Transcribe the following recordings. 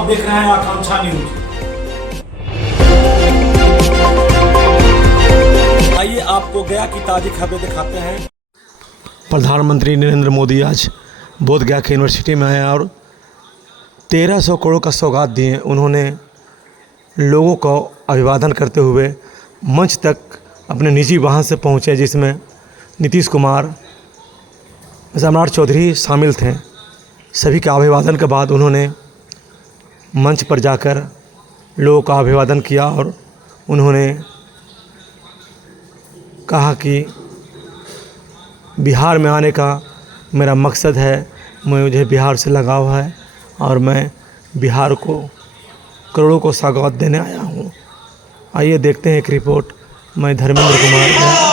आप देख रहे हैं आकांक्षा न्यूज। आइए आपको गया की ताज़ी खबरें दिखाते हैं। प्रधानमंत्री नरेंद्र मोदी आज बोध गया की यूनिवर्सिटी में आए और 1300 करोड़ का सौगात दिए। उन्होंने लोगों को अभिवादन करते हुए मंच तक अपने निजी वाहन से पहुंचे, जिसमें नीतीश कुमार, सम्राट चौधरी शामिल थे। सभी का अभिवादन के बाद उन्होंने मंच पर जाकर लोगों का अभिवादन किया और उन्होंने कहा कि बिहार में आने का मेरा मकसद है, मुझे बिहार से लगाव है और मैं बिहार को करोड़ों को सौगात देने आया हूँ। आइए देखते हैं एक रिपोर्ट। मैं धर्मेंद्र कुमार।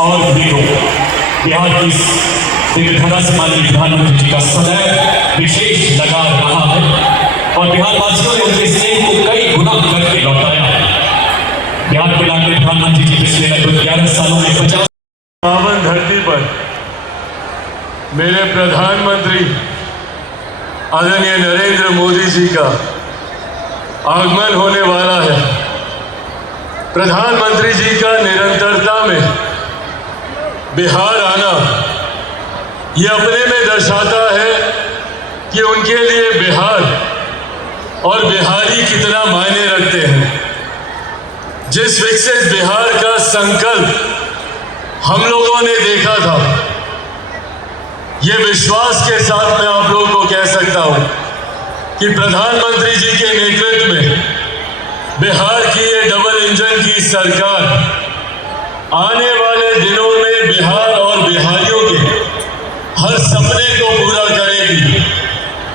और भी हो बिहार की दिग्धरा से माननीय प्रधानमंत्री जी का सदैव विशेष लगाव रहा है और बिहार वासियों ने उनके स्नेह को कई गुना करके लौटाया है। बिहार के लाके प्रधानमंत्री जी पिछले लगभग 11 सालों में 50 पावन धरती पर मेरे प्रधानमंत्री आदरणीय नरेंद्र मोदी जी का आगमन होने वाला है। प्रधानमंत्री जी का निरंतरता में बिहार आना ये अपने में दर्शाता है कि उनके लिए बिहार और बिहारी कितना मायने रखते हैं। जिस विकसित बिहार का संकल्प हम लोगों ने देखा था, ये विश्वास के साथ मैं आप लोगों को कह सकता हूं कि प्रधानमंत्री जी के नेतृत्व में बिहार की ये डबल इंजन की सरकार आने वाले दिनों में बिहार और बिहारियों के हर सपने को पूरा करेगी।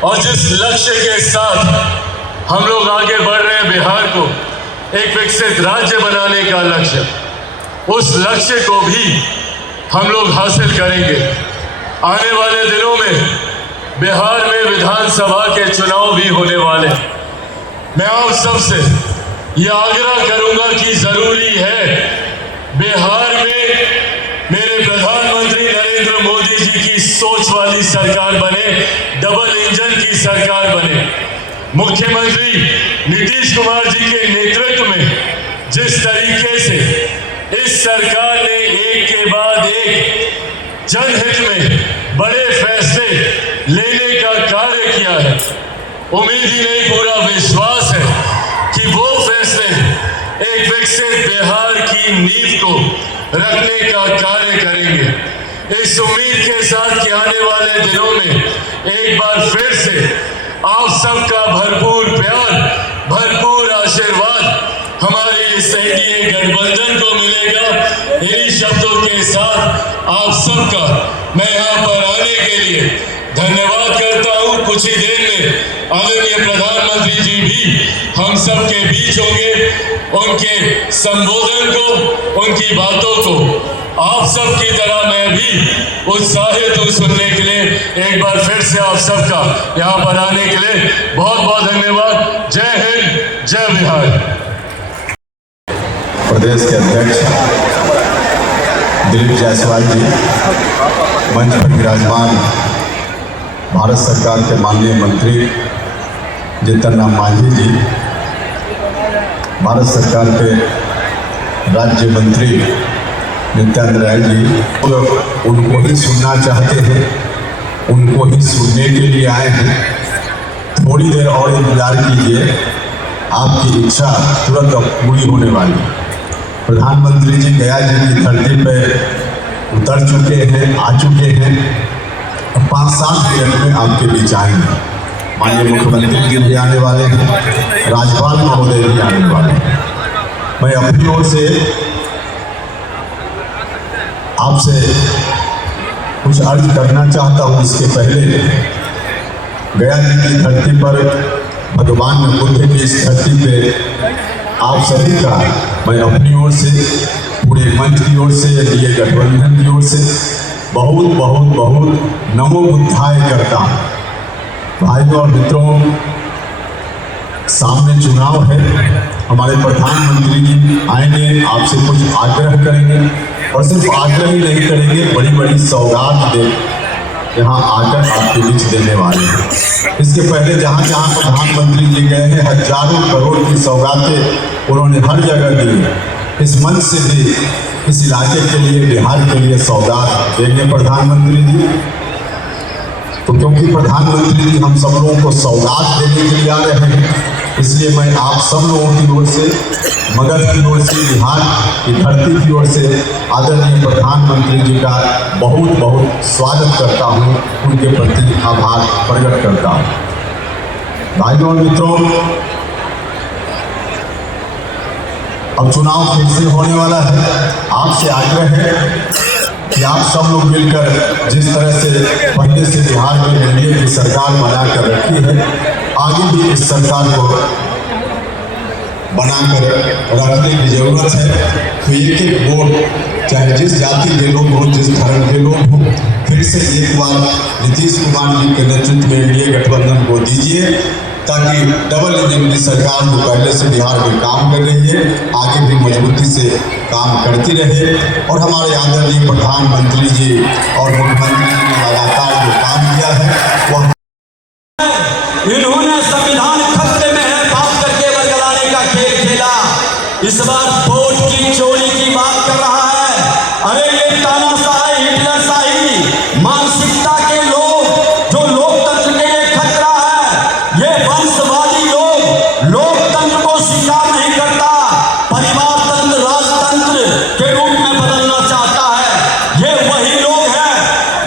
और जिस लक्ष्य के साथ हम लोग आगे बढ़ रहे हैं, बिहार को एक विकसित राज्य बनाने का लक्ष्य, उस लक्ष्य को भी हम लोग हासिल करेंगे। आने वाले दिनों में बिहार में विधानसभा के चुनाव भी होने वाले। मैं आप सबसे ये आग्रह करूंगा कि जरूरी है बिहार में मेरे प्रधानमंत्री नरेंद्र मोदी जी की सोच वाली सरकार बने, डबल इंजन की सरकार बने। मुख्यमंत्री नीतीश कुमार जी के नेतृत्व में जिस तरीके से इस सरकार ने एक के बाद एक जनहित में बड़े फैसले लेने का कार्य किया है, उम्मीद ही नहीं पूरा विश्वास है कि वो फैसले एक विकसित बिहार की नींव को रखने का कार्य करेंगे। इस उम्मीद के साथ कि आने वाले दिनों में एक बार फिर से आप सबका भरपूर प्यार, भरपूर आशीर्वाद हमारे इस एनडीए गठबंधन को मिलेगा। इन्हीं शब्दों के साथ आप सबका मैं यहाँ पर आने के लिए धन्यवाद करता हूँ। कुछ ही देर में आदरणीय प्रधानमंत्री जी भी हम सब के बीच होंगे। उनके संबोधन को, उनकी बातों को आप सब की तरह मैं भी उत्साहित हूँ सुनने के लिए। एक बार फिर से आप सबका यहाँ पर आने के लिए बहुत बहुत धन्यवाद। जय हिंद, जय बिहार। प्रदेश के अध्यक्ष दिलीप जायसवाल जी, मंच पर विराजमान भारत सरकार के माननीय मंत्री जीतन राम मांझी जी, भारत सरकार के राज्य मंत्री नित्यानंद राय जी, उनको ही सुनना चाहते हैं, उनको ही सुनने के लिए आए हैं। थोड़ी देर और इंतजार कीजिए, आपकी इच्छा तुरंत पूरी होने वाली है। प्रधानमंत्री जी गया जी की धरती पे उतर चुके हैं, आ चुके हैं। 5-7 मिनट में आपके बीच आएंगे। माननीय मुख्यमंत्री जी भी आने वाले हैं, राज्यपाल महोदय भी आने वाले हैं। मैं अपनी ओर से आपसे कुछ अर्ज करना चाहता हूँ। इसके पहले गया जी की धरती पर भगवान बुद्ध की इस धरती पे आप सभी का मैं अपनी ओर से, पूरे मंच की ओर से, एनडीए गठबंधन की ओर से बहुत बहुत बहुत नमो बुद्धाय करता हूँ। भाइयों और मित्रों, सामने चुनाव है। हमारे प्रधानमंत्री जी आएंगे, आपसे कुछ आग्रह करेंगे और सिर्फ आग्रह ही नहीं करेंगे, बड़ी बड़ी सौगात दे यहाँ आकर आपके बीच देने वाले हैं। इसके पहले जहाँ जहाँ प्रधानमंत्री जी गए हैं, हजारों करोड़ की सौगातें उन्होंने हर जगह दी। इस मंच से भी इस इलाके के लिए, बिहार के लिए सौगात देंगे प्रधानमंत्री जी। तो क्योंकि प्रधानमंत्री जी हम सब लोगों को सौगात देने के लिए आ रहे हैं, इसलिए मैं आप सब लोगों की ओर से, मगध की ओर से, बिहार की धरती की ओर से आदरणीय प्रधानमंत्री जी का बहुत बहुत स्वागत करता हूँ, उनके प्रति आभार प्रकट करता हूँ। भाइयों और मित्रों, अब चुनाव फिर से होने वाला है। आपसे आग्रह है कि आप सब लोग मिलकर जिस तरह से पहले से बिहार में एनडीए की सरकार बनाकर रखी है, आगे भी इस सरकार को बनाकर रखने की जरूरत है। तो एक एक वोट, चाहे जिस जाति के लोग हों, जिस धर्म के लोग हों, फिर से एक बार नीतीश कुमार जी के नेतृत्व में एनडीए गठबंधन को दीजिए, ताकि डबल इंजन की सरकार जो पहले से बिहार में काम कर रही है, आगे भी मजबूती से काम करती रहे। और हमारे आदरणीय प्रधानमंत्री जी और मुख्यमंत्री जी ने लगातार जो काम किया है वह इन्होंने संविधान खतरे में है बात करके बरगलाने का खेल खेला। इस बार वोट की चोरी की बात कर रहा है। अरे ये तानाशाही, हिटलरशाही मानसिकता के लोग जो लोकतंत्र के लिए खतरा है, ये वंशवादी लोग लोकतंत्र को स्वीकार नहीं करता, परिवार तंत्र राजतंत्र के रूप में बदलना चाहता है। ये वही लोग हैं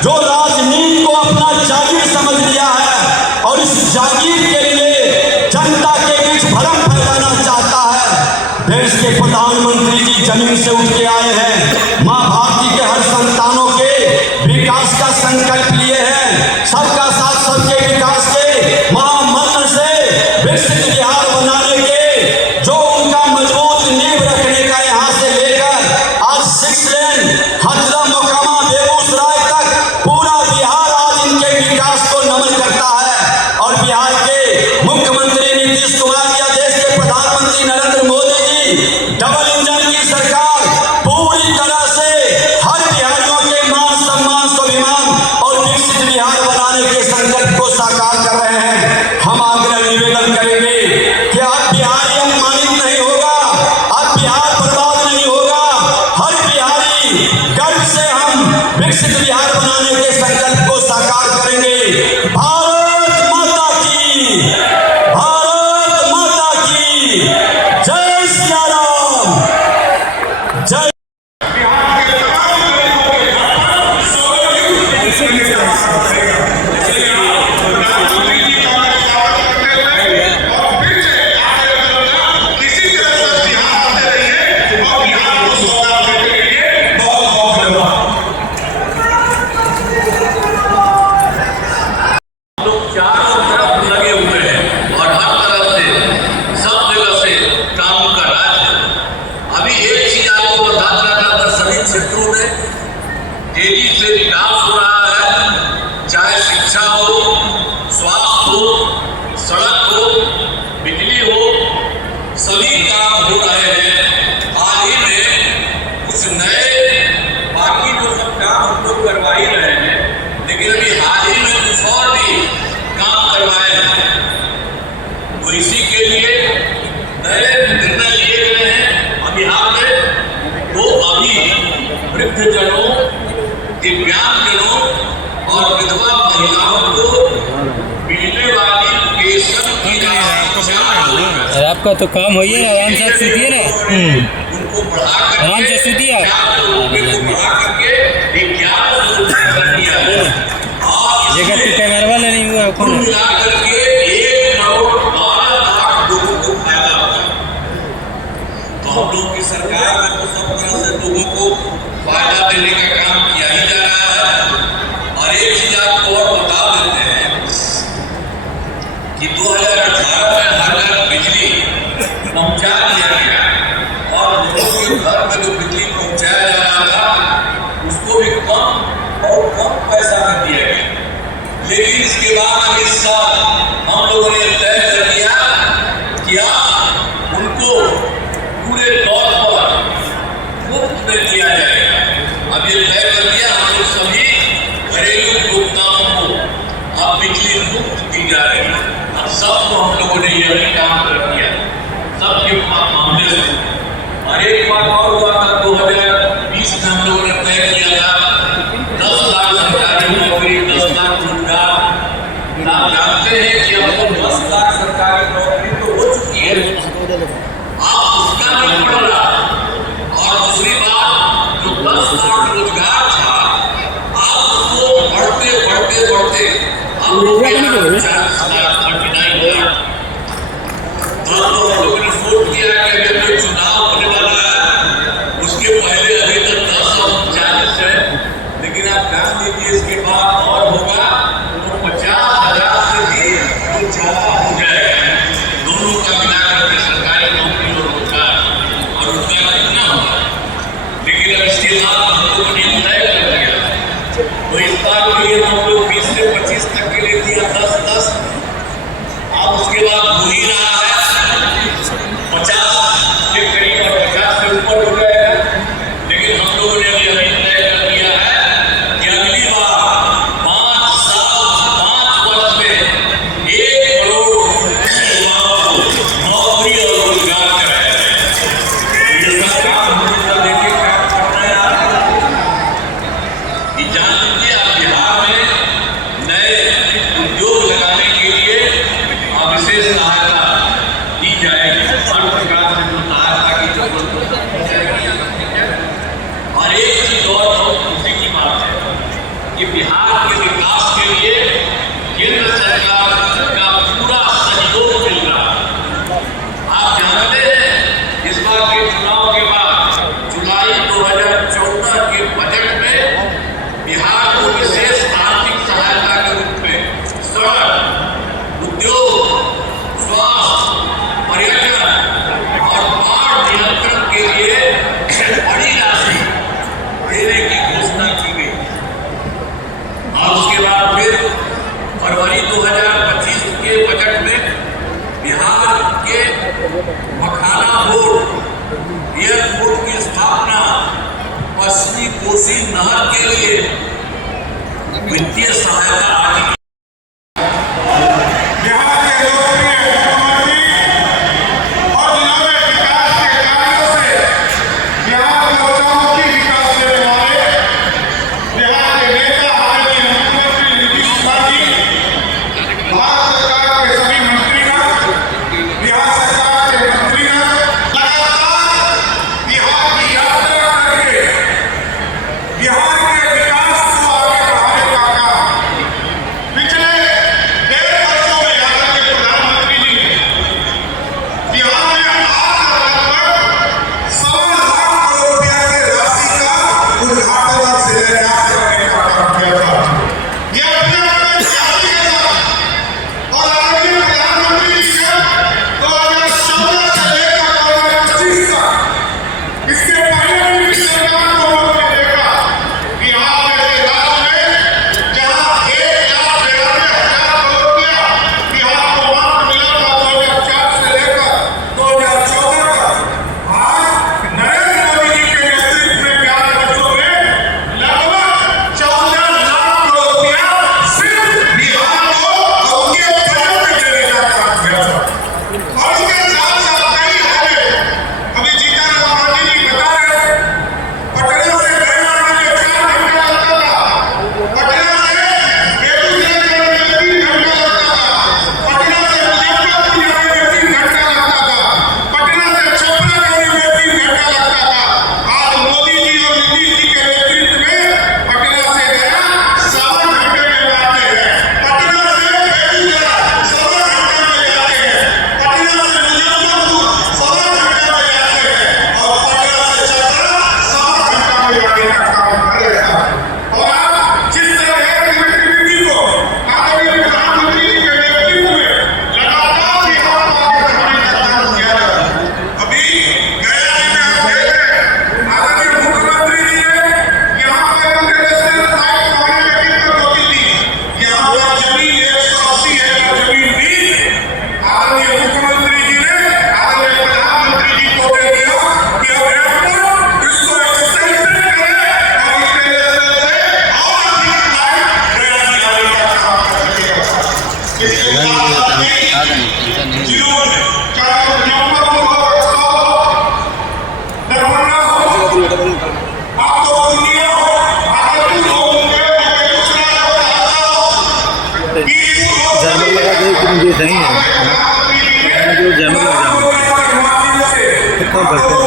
जो राजनीति को अपना जागीर समझ लिया है और इस जागीर के लिए जनता के बीच भ्रम फैलाना चाहता है। देश के प्रधानमंत्री जी जमीन से उठ के आए हैं, माँ भारती के हर संतानों के विकास का संकल्प लिए हैं। सबका साथ सबके विकास के महामंत्र से विकसित बिहार बनाने के जो उनका मजबूत नींव रखने का यहाँ से लेकर आज 6 लेन हजरा मोकामा बेगूसराय तक पूरा बिहार आज इनके विकास को नमन करता है। और बिहार के मुख्यमंत्री नीतीश कुमार या देश के प्रधानमंत्री नरेंद्र मोदी जी डबल इंजन की सरकार पूरी तरह से हर बिहारियों के मान सम्मान स्वाभिमान और विकसित बिहार बनाने के संकल्प को साकार कर रहे हैं। हम आग्रह निवेदन करेंगे कि अब बिहार अपमानित नहीं होगा, अब बिहार बर्बाद नहीं होगा। हर बिहारी गर्व से हम विकसित बिहार बनाने के संकल्प को साकार करेंगे। भारत माता की, भारत माता की जय श्री राम, जय। लोग चारों तरफ लगे हुए हैं और हर तरफ से सब जगह से काम कर रहा है। अभी एक चीज आपको बताना चाहता, सभी क्षेत्रों में तेजी से विकास हो रहा है, चाहे शिक्षा हो, स्वास्थ्य हो, सड़क हो, बिजली हो, सभी काम हो रहे हैं। हाल ही में कुछ नए, बाकी जो सब काम हम लोग करवा ही रहे हैं, लेकिन अभी हाल ही में कुछ और भी काम करवाए हैं। तो इसी के लिए नए निर्णय लिए गए हैं अभी हाल में। तो अभी वृद्धजनों, दिव्यांगजनों और विधवा महिलाओं को मिलने वाली पेंशन की राशि और आपका तो काम हो ही है, आराम से सूतिए ना, उनको बढ़ाकर आराम से सूतिए आप। 400 रुपये को बढ़ा करके 1100 रुपये कर दिया है। और जगह तो कैमरा वाला नहीं हुआ कुल मिलाकर के 1,12,00,000 लोगों को फायदा होगा। तो हम लोग की सरकार में तो सब तरह से लोगों को फायदा देने का काम किया ही जा रहा है। और एक चीज आपको और बता देते हैं कि 2018 में हर घर बिजली पहुंचा दिया गया। बाद इस साल हम लोगों ने तय कर दिया कि आप उनको पूरे तौर पर मुफ्त में दिया जाएगा। अब ये तय कर दिया हम लोग सभी घरेलू उपभोक्ताओं को अब बिजली मुफ्त दी जा रही है। अब सबको हम लोगों ने यही काम कर दिया, सबके मामले से। और एक बात और हुआ था, 2020 में हम लोगों ने तय किया था 10 लाख सरकारी नौकरी, 10 लाख रोजगार। आप जानते हैं कि अब तो 10 लाख सरकारी नौकरी तो हो चुकी है, आप उसका नहीं पड़ रहा। और दूसरी बात, जो 10 लाख रोजगार था, आप उसको बढ़ते बढ़ते बढ़ते हम लोग 40 लाख 39 लाख। हम लोगों ने वोट किया कि अगर कोई चुनाव होने वाला है उसके पहले अभी तक 10 और 40 है, लेकिन आप जान लीजिए इसके बाद और होगा तो 50,000 से भी वो ज्यादा हो जाएगा। दोनों का मिला करके सरकारी नौकरी और रोजगार कितना होगा। लेकिन अब इसके बाद हम लोगों ने तय कर दिया, तो इस बार के लिए हम लोग 20 से 25 तक के लिए दिया 10-10। अब उसके बाद हो ही रहा है 50 के करीब और 50 से ऊपर हो जाएगा। लेकिन हम लोगों ने अभी तय कर दिया है कि अगली बार 5 साल 5 वर्ष में 1 करोड़ युवाओं को नौकरी और रोजगार कराया जाएगा। ये सब काम हम लोग देखिए काम कर रहे हैं। जान लीजिए आप बिहार में नए उद्योग सही है जो जमा कर काम करते हैं।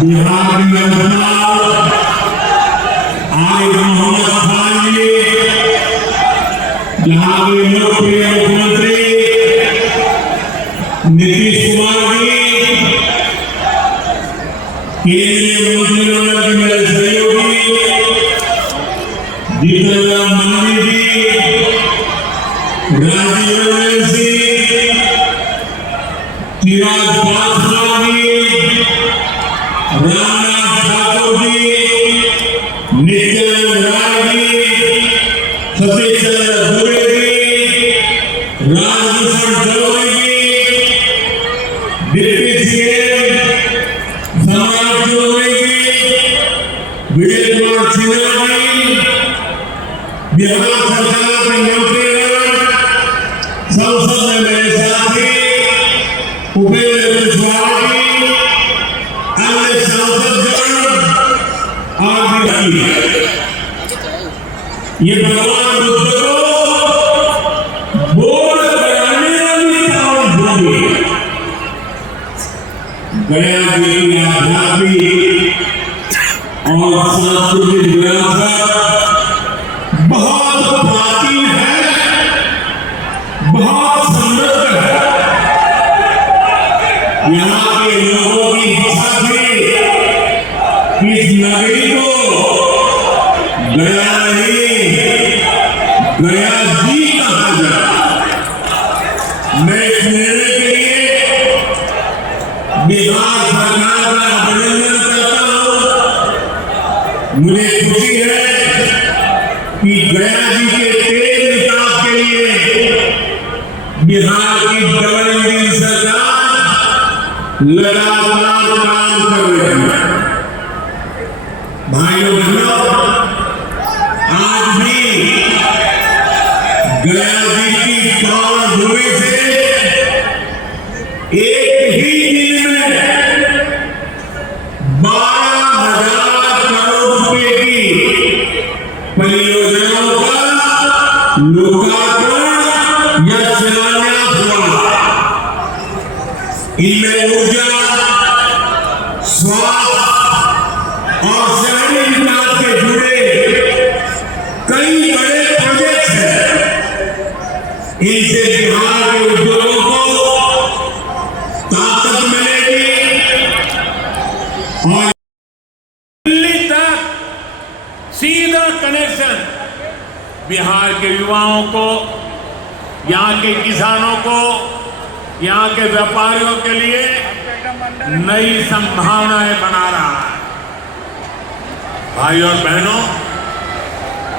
बिहार में आज मोहम्मद खान जी यहाँ के लोकप्रिय मुख्यमंत्री नीतीश कुमार जी, केंद्रीय मंत्रिमंडल के मेरे सहयोगी जीतन राम मांझी जी, राजीव सिंह, चिराग पासवान जी, रामनाथ ठाकुर जी, नित्यानंद राय जी, सतीश चंद्र दुबे जी, राजभूषण चौधरी जी, डिप्टी सीएम सम्राट चौधरी जी, विजय कुमार सिन्हा जी, बिहार सरकार के मंत्रीगण, संसद में मेरे साथी उपेंद्र कुशवाहा जी, अन्य सांसदगण और भी ये भगवान बुद्ध को बोध कराने वाली काम होगी। गया की आध्यात्मिक और सांस्कृतिक विरासत बहुत प्राचीन है, बहुत समृद्ध है। यहाँ के लोगों की इच्छा थी इस नगरी को गया नहीं, गया जी कहा जाए। मैं इस निर्णय के लिए बिहार सरकार का अभिनंदन करता हूँ। मुझे खुशी है कि गया जी के तेज विकास के लिए बिहार की डबल इंजन सरकार लगातार काम कर रही है। भाइयों बहनों, आज भी गया जी की पावन भूमि से एक ही दिन में 12,000 करोड़ रुपए की परियोजनाओं का लोकार्पण या शिलान्यास हुआ। इनमें ऊर्जा, स्वास्थ्य और शहरी विकास से जुड़े कई बड़े प्रोजेक्ट हैं। इनसे बिहार के उद्योगों को ताकत मिलेगी और दिल्ली तक सीधा कनेक्शन बिहार के युवाओं को, यहाँ के किसानों को, यहाँ के व्यापारियों के लिए नई संभावनाएं बना रहा है। भाई और बहनों,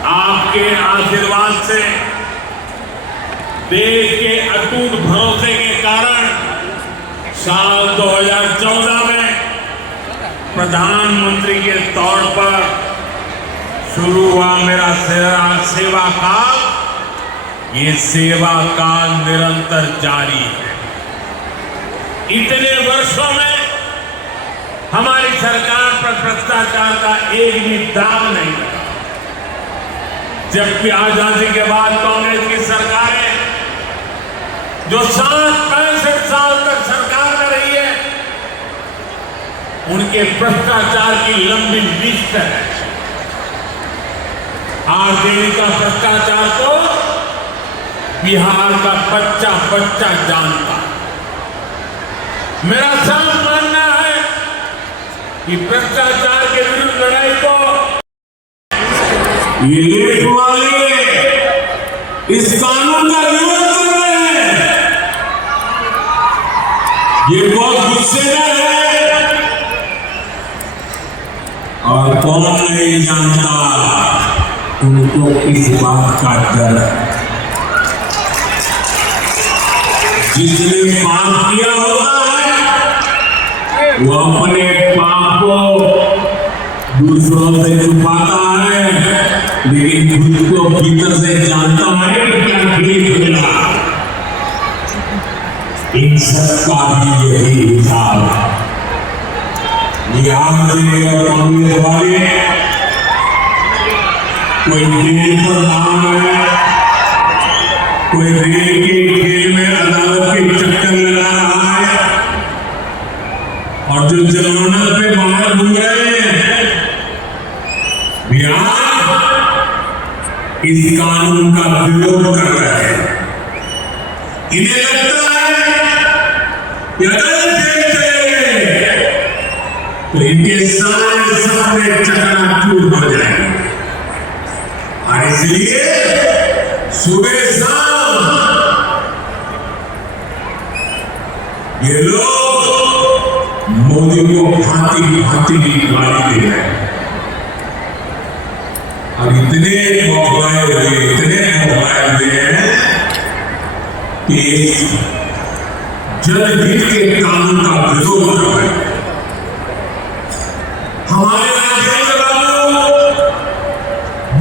आपके आशीर्वाद से, देश के अटूट भरोसे के कारण साल 2014 में प्रधानमंत्री के तौर पर शुरू हुआ मेरा सेवा काल, ये सेवा काल निरंतर जारी है। इतने वर्षों में हमारी सरकार पर भ्रष्टाचार का एक भी दाग नहीं लगा। जबकि आजादी के बाद कांग्रेस की सरकारें जो 65 साल तक सरकार में रही है, उनके भ्रष्टाचार की लंबी लिस्ट है। आरजेडी का भ्रष्टाचार को बिहार का बच्चा बच्चा जानता। मेरा साफ मानना है कि भ्रष्टाचार के विरुद्ध लड़ाई को ये लेट वाले इस कानून का विरोध कर रहे हैं। ये बहुत गुस्से में है और कौन नहीं जानता उनको इस बात का डर है। जिसने पाप किया होता है वो अपने पाप को दूसरों से छुपाता है, लेकिन खुद को भीतर से जानता है कि क्या ठीक मिला। इन सबका भी यही हिसाब है। आरजेडी और कांग्रेस वाले कोई खेल पर नाम है, कोई रेल के खेल में अदालत के चक्कर लगा रहा है, और जो जमानत पे बाहर घूम रहे हैं, बिहार इस कानून का विरोध कर रहे हैं। इन्हें लगता है कि अगर जेल चलेंगे तो इनके सारे सपने चकनाचूर हो जाएंगे, और इसलिए सुबह शाम ये लोग मोदी को भांति भांति की गाली दे रहे हैं, और इतने बौखलाए हुए हैं कि जनहित के कानून का विरोध कर रहे हैं। हमारे राज्य बाबा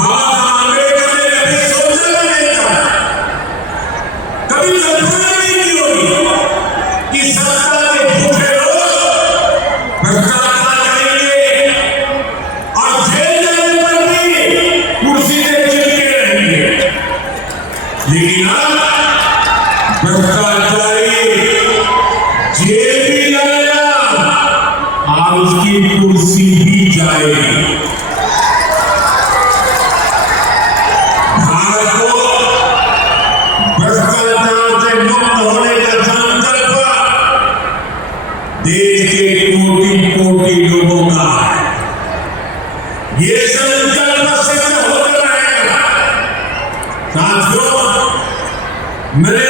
आंबेडकर ने कभी सोचा नहीं था, कभी कल्पना नहीं की होगी कि सत्ता के भूखे लोग भ्रष्टाचार करेंगे और जेल जाने पर भी कुर्सी से चिपके रहेंगे। लेकिन अब भ्रष्टाचारी जेल भी जाएगा और उसकी कुर्सी भी जाएगी। भारत को भ्रष्टाचार से मुक्त होने का संकल्प देश के कोटि कोटि लोगों का है। ये संकल्प सिद्ध होता रहेगा। साथियों, मेरे